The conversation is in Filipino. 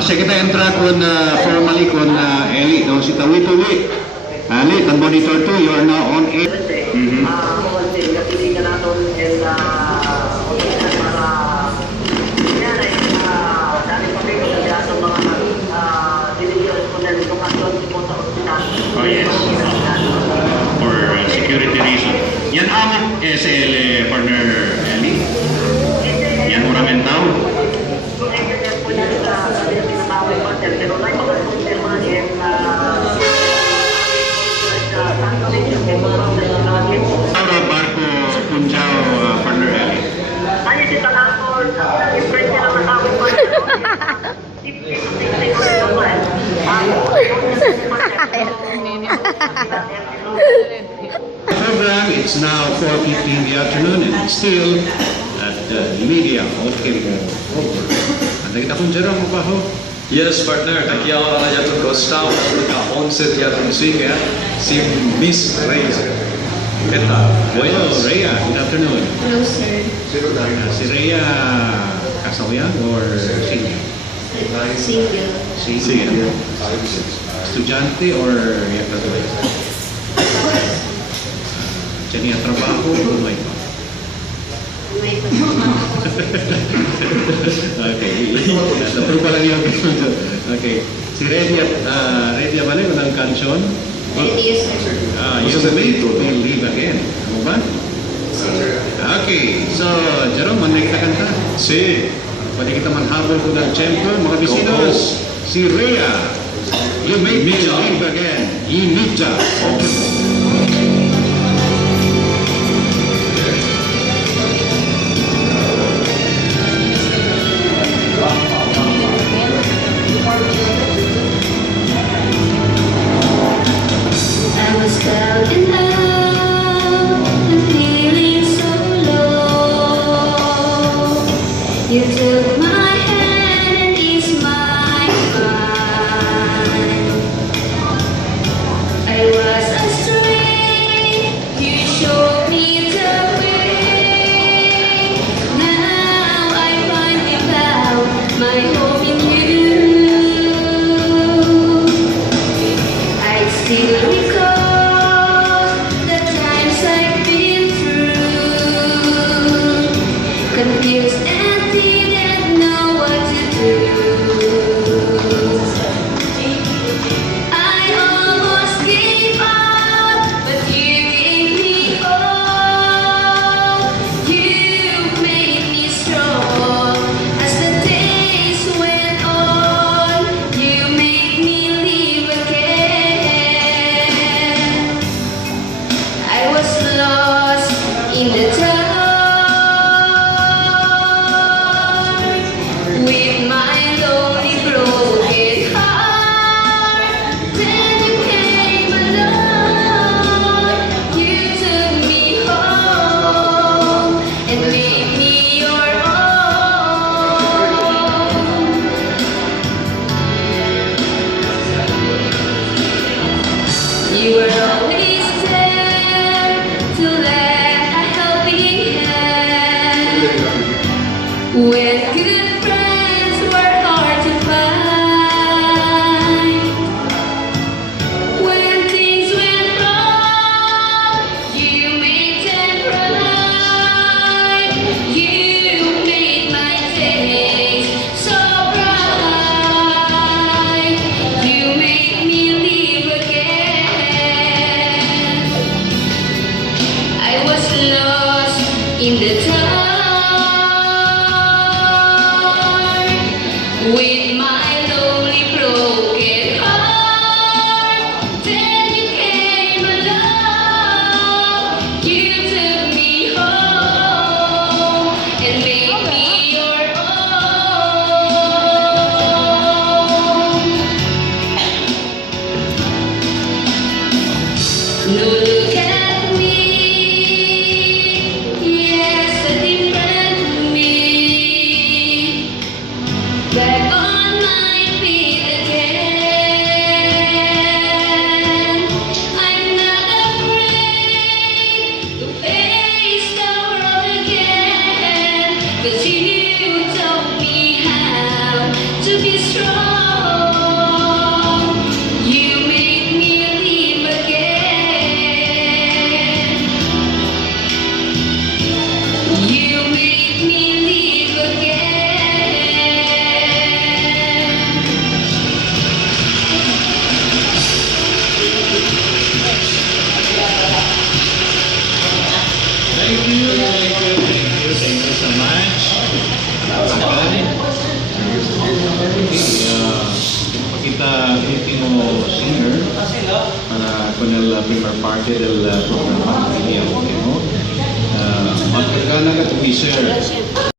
Asa kita entra kun formally kun Eli no si Tawituli. Ali, kan monitor 2, you are now on 8. Oh yes. For security reason. Yan amok SL partner Eli. Yan ornamental. Para barko Punjao partner Eli. Ay, di talangkol. Siyempre siya naman ako. Program, it's now 4:50 in the afternoon and still at media hotel over. Anda kita kung jarang mo ho? Yes, partner. Aquí ahora ya tu Costa, udah 11 dia tu musik ya. Si Miss Reyes. Kita. Bueno, Rhea, good afternoon. Hello, sir. Si Rhea Kasawian or senior? Single. Senior. Estudyante or ya graduate? Jadi yang trabaho, umay pa. May Okay. Napuro pa lang yung okay. Si Redia ba rin ng kansyon? Yes, sir. You will live again. Ano ba? Okay. So, Jerome, manay kita kanta? Sí. Pwede kita manhabol ko ng tempo, mga bisinos. Si Rhea. You make me live again. Imidja. Okay. I was down and out and feeling so low. You took my hand and eased my mind. I was astray. You showed me the way. Now I finally found my home in you. I still recall parte del programma familia, okay, no? Magkagana ka to, sir.